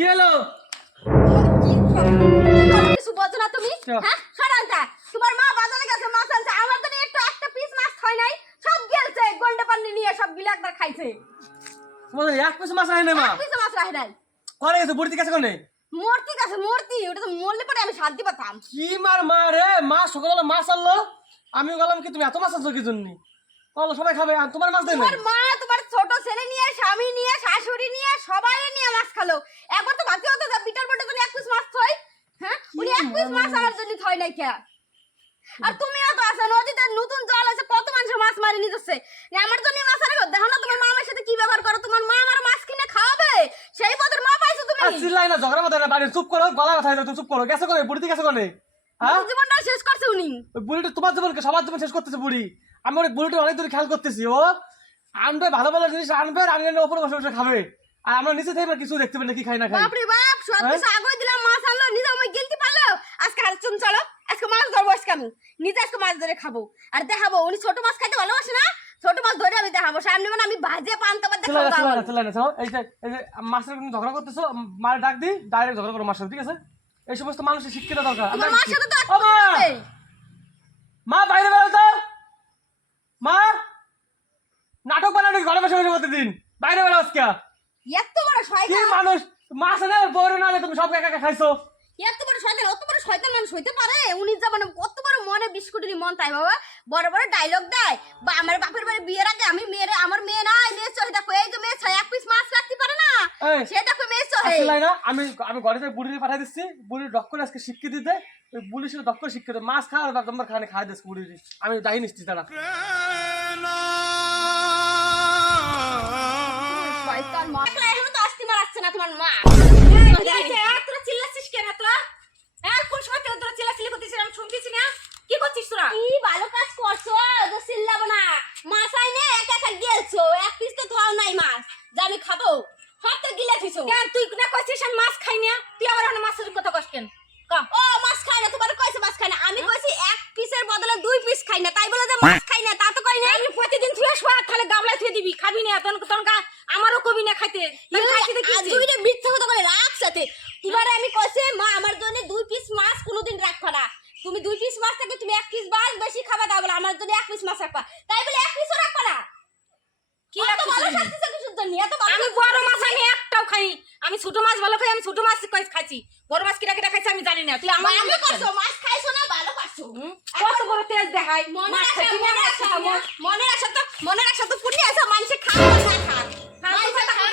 কি হলো? কিছু বোঝো না তুমি হ্যাঁ? সরান্তা তোমার মা বাজারে গেছে মাছ আনছে। আমার একটু একটা পিস মাছ হয় নাই। সব গেলছে গন্ডে নিয়ে সব গিলা একবার খাইছে। তোমাদের এক পিস মাছ আহে না মা? এক পিস মাছ রাখে নাই। কোনে গেছে বুড়িতে কাছে কোনে? মূর্তি কাছে মূর্তি। ওটা তো মরলে পরে আমি শান্তি পেতাম। কি মার মা রে? মা সকালবেলা মাছ আনলো। আমিও গেলাম কি তুমি এত মাছ আনছো কি জন্য? বলো সবাই খাবে আর তোমার মাছ না তোমার মা তোমার ছোট ছেলে নিয়ে স্বামী নিয়ে শাশুড়ি নিয়ে সবাই নিয়ে মাছ খালো। একবার তো ভাবতে হতো বিটার বটে তুমি এক পিস মাছ থই হ্যাঁ? উনি এক পিস মাছ আমার জন্য থই নাই কে? আর তুমিও তো আছে নদীতে নতুন জল আছে কত মানুষ মাছ মারি নিতেছে। আমার জন্য মাছ আরে দেখো না তোমার মা আমার সাথে কি ব্যবহার করো তোমার মা আমার মাছ কিনে খাওয়াবে? সেই পদের মা পাইছো তুমি? আর চিল্লাই না ঝগড়া মতো না বাড়ি চুপ করো গলা কথা তুমি চুপ করো। গেছে কোনে বুড়িতে গেছে কোনে? হ্যাঁ? জীবনটা শেষ করছে উনি। বুড়িটা তোমার জীবনকে সবার জীবন শেষ করতেছে বুড়ি। আমি অনেক বুড়িটা অনেক দূরে খেয়াল করতেছি ও। আনবে ভালো ভালো জিনিস আনবে আর আনলে ওপরে বসে বসে খাবে। আর আমরা নিচে থেকে কিছু দেখতে পাই না কি খাই না খাই বাপরে বাপ সব হ্যাঁ? কিছু আগে দিলাম মাছ আনলো নিজে আমি গিলতে পারল আজকে হার চুন চলো আজকে মাছ ধরবো আজকে আমি। নিজে আজকে মাছ ধরে খাব। আর দেখাবো উনি ছোট মাছ খাইতে ভালোবাসে না? ছোট মাছ ধরে আমি দেখাবো। সামনে মানে আমি ভাজে পান্তা পাতে খাব চিল্লাই না চিল্লাই না চলো, এই যে এই যে মাছের ঝগড়া করতেছো মার ডাক দি ডাইরেক্ট ঝগড়া করো সাথে ঠিক আছে? এই সমস্ত মানুষের শিক্ষিত দরকার। আমরা মা! বাইরে বেরো তো! মা! নাটক বানানো ঘরে বসে বসে প্রতিদিন। বাইরে আজকে। এত বড় কি শয়তান মানুষ? মাছ এনে বড় না তুমি সব একা একা খাইছো। এত বড় শয়তান অত বড় শয়তান মানুষ হইতে পারে? উনি যেমন কত বড় মনে মন তাই বাবা। বড় বড় ডায়লগ দেয়। বা আমার বাপের বাড়ি বিয়ের আগে আমি মেয়ের আমার মেয়ে মেয়ে চহে দেখো এই যে মেয়ে ছয় এক পিস মাছ রাখতে পারে না? সে দেখো মেয়ে চহে না আমি আমি ঘরে থেকে বুড়ি পাঠাই দিচ্ছি। বুড়ির ডক করে আজকে শিক্ষিত দিতে। ওই বুড়ি ছিল ডক শিক্ষিত মাছ খাওয়ার তোমার খানে খাই দিচ্ছি বুড়ি আমি যাই নিচ্ছি তারা মা। এখনও তো আস্তি মারাচ্ছে না তোমার মা। তোরা চিল্লাছিস কেন তোরা হ্যাঁ কোন সময় তোরা তোরা চিল্লাচিল্লি করতেছিস আমি শুনতেছি না। কি করছিস তোরা? কি ভালো কাজ করছ? তো চিল্লাবো না মাছ আইনে একা একা গেলছো এক পিস তো ধোয়াও নাই মাছ যা আমি খাব সব তো গিলে থিছো কেন তুই না কইছিস আমি মাছ খাই না তুই আবার এখন মাছের কথা কস কেন কম ও মাছ খাই না তোমার কইছে মাছ খাই না আমি কইছি এক পিসের বদলে দুই পিস খাই না তাই বলে যে মাছ খাই না তা তো কই না আমি প্রতিদিন তুই শোয়া তাহলে গামলায় থুয়ে দিবি খাবি না তখন তখন আমারও কবি না খাইতে? আমি তুই রে মিথ্যা কথা বলে রাখ সাথে। তোমারে আমি কইছে মা আমার জন্য দুই পিস মাছ কোনোদিন রাখবা না। তুমি দুই পিস মাছ থেকে তুমি এক পিস মাছ বেশি খাবা তা বলে আমার জন্য এক পিস মাছ রাখবা। তাই বলে এক পিসও রাখবা না। কি আমি বড় মাছ আমি একটাও খাই। আমি ছোট মাছ ভালো খাই আমি ছোট মাছ কই খাইছি। বড় মাছ কিরা কিরা খাইছি আমি জানি না। তুই আমার ভালো করছ মাছ খাইছো না ভালো করছ কত বড় তেজ দেখাই মনে রাখো মনে মাছ মনে রাখো তো মনে রাখো তো পুণ্য আছে মানুষে খাওয়া না খাওয়া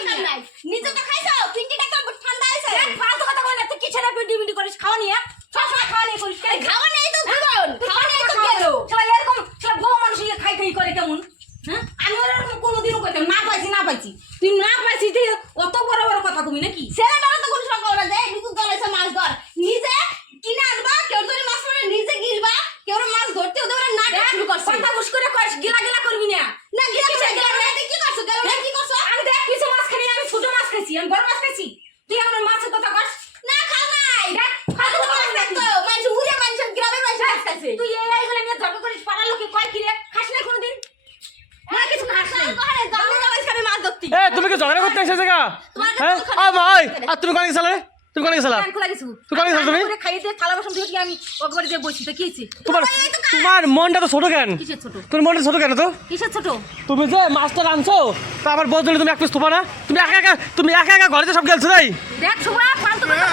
নাই। নিজে তো খাইছো পিন্ডিটা তো ঠান্ডা ফালতু কথা কই না তুই করিস? খাওয়া নিয়ে। সবসময় খাওয়া নিয়ে করিস খাওয়া নেই তো জীবন। তুই খাওয়া নেই তো খাওয়া গেল এরকম শালা বউ মানুষ খাই খাই করে কেমন? হ্যাঁ? আমি ওরকম কোনোদিনও কইতাম না। পাইছি না তুই না অত বড় বড় কথা কবি নাকি? ছেলেটারও তো কোনো না। যায় মাছ ধর। নিজে কিনে আনবা কেউ যদি মাছ মারে নিজে গিলবা কেউ মাছ ধরতে ওদের নাটক শুরু করছে। কথা বুস করে গিলা গিলা করবি না না গিলা গিলা গিলা গিলা কি করছ গেল না কি করছ আমি দেখ কিছু মাছ খাই আমি ছোট মাছ খাইছি আমি বড় মাছ খাইছি তুই আমার মাছের কথা কস না খাও নাই দেখ ফালতু মাছ দেখতো মানুষ উড়ে মানুষ গ্রামে মানুষ মাছ খাইছে তুই এই এইগুলো নিয়ে ঝগড়া করিস পাড়ার লোকে কয় কি রে খাস না কোনোদিন না কিছু খাস নাই করে জানো না আমি মাছ ধরতি এ তুমি কি ঝগড়া করতে এসেছে গা? হ্যাঁ? আ ভাই আর তুমি কোনে গেছিলে তুমি কোনে গেছিলা খোলা গেছু গেছিলা তুমি খাইয়ে দিয়ে থালা বাসন দিয়ে আমি ওকে যে বসি। তো কি হয়েছে? তোমার তোমার মনটা তো ছোট কেন? কিসের ছোট? তোমার মনটা ছোট কেন তো? কিসের ছোট? তুমি যে মাছটা রাঁধছো তা আবার বদলে তুমি এক পিস না? তুমি একা একা তুমি একা একা ঘরে সব গেলছো তাই? দেখ সুমা ফালতু দিয়ে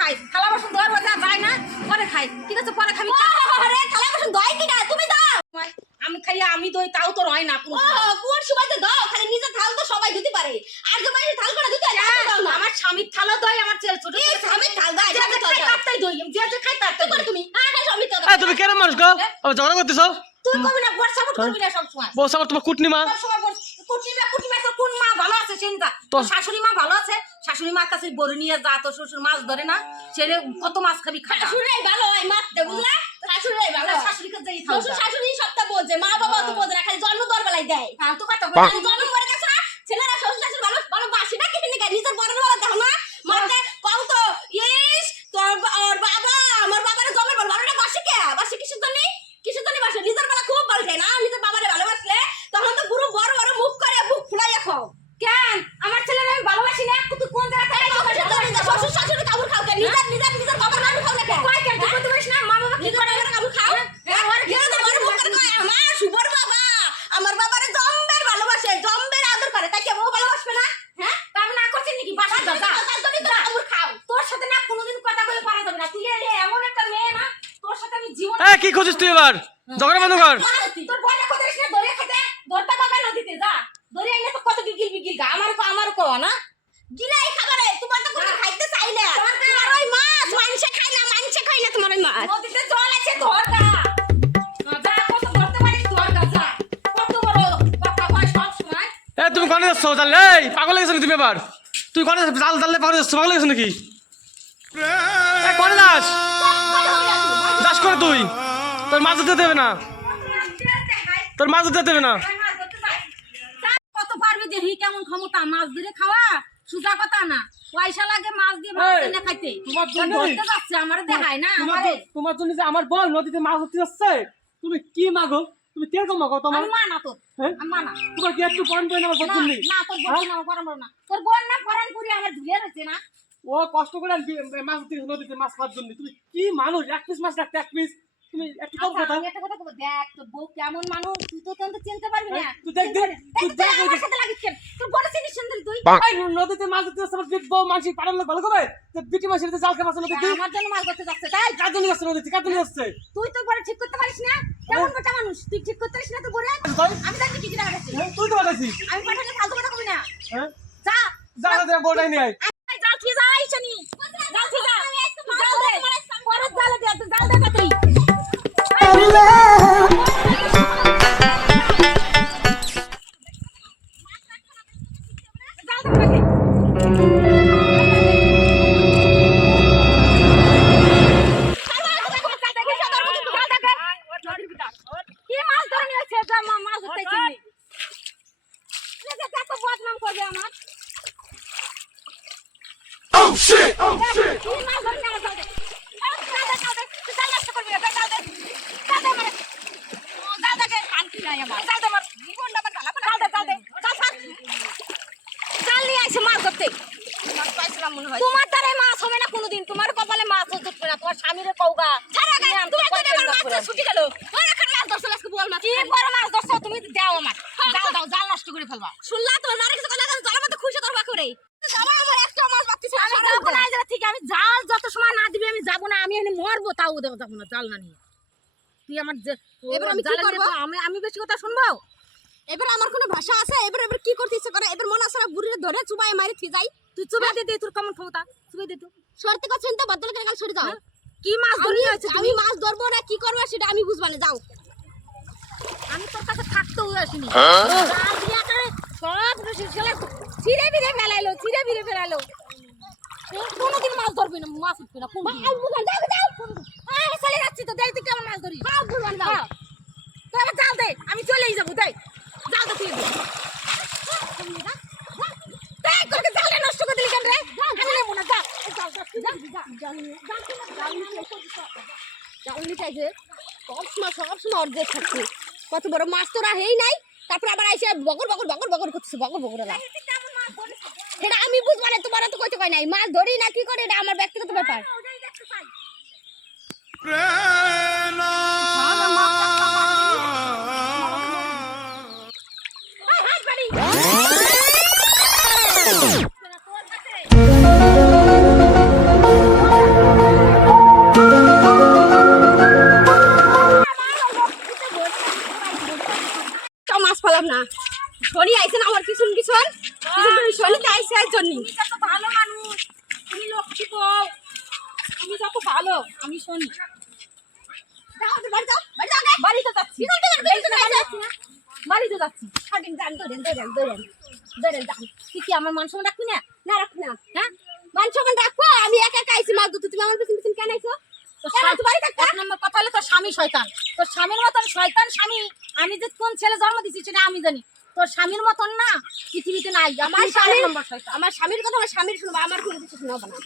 খাই। থালা বাসন ধোয়ার যায় না পরে খাই। ঠিক আছে পরে খাবি আরে থালা বাসন দই কিনা তুমি দাও আমি খাইয়া আমি দই তাও তোর হয় না পুরো। কোন সময় তো দাও খালি নিজে থাল তো সবাই দিতে পারে। আর যে মানুষ থাল করে দিতে দাও না। আমার স্বামীর থালা দই আমার ছেলে ছোট এই স্বামীর থাল দাও, যে খাই। তারটাই দই যে যে খাই তারটাই করে তুমি? আরে স্বামী তো এ তুমি কেন মানুষ গো? আবার ঝগড়া করতেছো? তুই কবি না বর্ষা করবি না সব সময় বলছো আবার তোমার কুটনি মা। সব সময় তোর কোন মা ভালো আছে চিন্তা তোর শাশুড়ি মা ভালো আছে? শাশুড়ি মার কাছে বড় নিয়ে যা তোর শ্বশুর মাছ ধরে না। ছেড়ে কত মাছ খাবি ভালো হয় মারতে বুঝলা? শাশুড়াই ভালো হয়। শাশুড়িকে যাই থাও শাশুড়ি সবটা বোঝে মা বাবা তো বোঝে না খালি জন্ম দরবেলায় দেয়। ফালতু কথা আর জন্ম করে গেছে না ছেলেরা শ্বশুর শাশুড়ি ভালো ভালো বাসি না কিছু নাকি নিজের বড় বড় দেখো না মারতে কও তো ইস তোর বা- ওর বাবা আমার বাবার জন্মের পর ভালোটা বাসি কে বাসি কিসের জন্য কিসের জন্য বাসে নিজের বেলা খুব ভালো খায় না নিজের বাবারে ভালোবাসলে তখন তো পুরো বড় বড় ঝগড়া বন্ধ কর? তোর কথা খেতে? ধরতে পাবে নদীতে যা। তো কত গা। আমার কো আমার কো না? গিলাই খাবারে তোমার তো কোনো খাইতে চাইলে তোমার ওই মাছ মানুষে খায় না মানুষে খায় না তোমার ওই মাছ। নদীতে জল আছে ধর গা ধরতে পারিস ধর গা যা। কত বড় কথা কয় সব সময় এ তুমি কনে যাচ্ছ? তাহলে এই পাগল গেছো নাকি তুমি এবার? তুই কনে জাল জানলে পাগল যাচ্ছ পাগল গেছো নাকি? কনে যাস? যাস করে তুই? তোর মাছ ধরতে দেবে না। তোর মাছ ধরতে দেবে না। কত পারবি হি কেমন ক্ষমতা? মাছ ধরে খাওয়া সুজা কথা না। পয়সা লাগে মাছ দিয়ে মাছ কিনে খাইতে। তোমার জন্য- ধরতে যাচ্ছে? আমারে দেখায় না আমারে। তোমার জন্য যে আমার বল নদীতে মাছ ধরতে যাচ্ছে? তুমি কি মাগো তুমি কীরকম মাগো তোমার? আমি মানা তোর। হ্যাঁ? আমি মানা তোমার কি একটু পয়েন্ট পয়েন্ট আমার না, বলছেন নি? না তোর বোন না পরামর না। তোর বোন না পরান পুরি আমার রয়েছে না। ও কষ্ট করে মাছ নদীতে মাছ খাওয়ার জন্য। তুমি কি মানুষ? এক পিস মাছ রাখতে এক পিস? তুমি একটু আচ্ছা, কথা আমি একটা কথা বলব, দেখ তোর বউ কেমন মানুষ? তুই তো কেমন চিনতে পারবি না। হ্যাঁ, তুই দেখ, দেখ, তুই তুই দেখ আমার সাথে লাগিস কেন? তোর বড় চিনিস সুন্দরী তুই? এই নদীতে মাছ ধরতে যাচ্ছে বিট বউ মাছ পাড়ার লোক ভালো করে তো বিটি মাছের জাল কে নদীতে আমার জন্য মাছ ধরতে যাচ্ছে তাই? কার জন্য যাচ্ছে নদীতে? কার জন্য যাচ্ছে? তুই তোর বড় ঠিক করতে পারিস না? কেমন বেটা মানুষ? তুই ঠিক করতে পারিস না তোর বড় তাই? আমি জানি কি কি লাগাচ্ছি হ্যাঁ, তুই তো বাতাসিস আমি পাঠালে ফালতু কথা কবি না। হ্যাঁ? যা। যা না দেয়া নিয়ে জাল নাই আমার। আমার। জীবনটা আমার নিয়ে আইছে মাছ ধরতে। তোমার দ্বারাই মাছ হবে না কোনোদিন। তোমার কপালে মাছ ধরতে না। তোমার স্বামীর কৌগা। ছাড়া গায়ে তুমি একদিন আমার মাছ ছুটি গেল। ওই এখন মাছ ধরছো আজকে বল মাছ কি বড় মাছ ধরছো? তুমি দাও আমার। দাও দাও জাল নষ্ট করে ফেলবা। শুনলা তোমার মারে কিছু কথা জাল মধ্যে খুশি করবা করে আমার আমার একটা মাছ পাচ্ছিস আমি যাব না এই আমি জাল যত সময় না দিবি আমি যাব না। আমি এখানে মরবো তাও দেবো যাব না জাল না নিয়ে। তুই আমার এবার আমি কি করব? আমি আমি বেশি কথা শুনব? এবার আমার কোনো ভাষা আছে? এবার এবার কি করতে ইচ্ছে করে? এবার মনে আছে না বুড়িরে ধরে চুবাই মারি থি যাই তুই চুবে দে দে তোর কেমন ক্ষমতা? চুবে দে তুই সরতে কথা চিন্তা বদল করে গেল সরে যাও। হ্যাঁ? কি মাছ ধরি আমি হয়েছে আমি মাছ ধরবো না কি করব সেটা আমি বুঝবা না যাও। আমি তোর কাছে থাকতেও আসিনি। দিয়ে সব ছিঁড়ে বিড়ে ফেলাইলো ছিঁড়ে বিড়ে ফেলাইলো। কোনোদিন মাছ না উঠবি না কোন যাও চলে যাচ্ছি তো দেখতে কেমন মাছ ধরি। হ্যাঁ যাও হ্যাঁ। দে আমি চলেই যাব দেখ। জাল দে। তুই দেখ তোকে জালটা নষ্ট করে দিলি কেন রে? যা। এই জাল যা, তুই যা, যা। জাল নিয়ে জাল নিতে সব সময় সব সময় অর্ধেক থাকছে। কত বড় মাছ তোরা হেই নাই। তারপর আবার আইসে বগর বগর বগর বগর করতেছে বগর বগর। সেটা আমি বুঝব না তোমার তো কইতে কই নাই। মাছ ধরি না, কি করে? এটা আমার ব্যক্তিগত ব্যাপার। শনিতে আইসে আর জন্য ভালো মানুষ তুমি লক্ষ্মী বউ তুমি যত ভালো আমি শুনি। বাড়িতে যাচ্ছি। বাড়িতে যাচ্ছি যান যান। তুই কি আমার মান সম্মান রাখবি না? না রাখ না। হ্যাঁ? মান সম্মান রাখো আমি একা আইছি তুমি আমার পিছন পিছন কেন আইছো? তোর? কথা হলো স্বামী শয়তান। তোর স্বামীর মতন শয়তান স্বামী। আমি যে কোন ছেলে জন্ম দিছি সেটা আমি জানি। তোর স্বামীর মতন না পৃথিবীতে নাই। আমার স্বামীর আমার স্বামীর কথা আমার স্বামীর শুনব আমার কোনো কিছু শোনাবো না।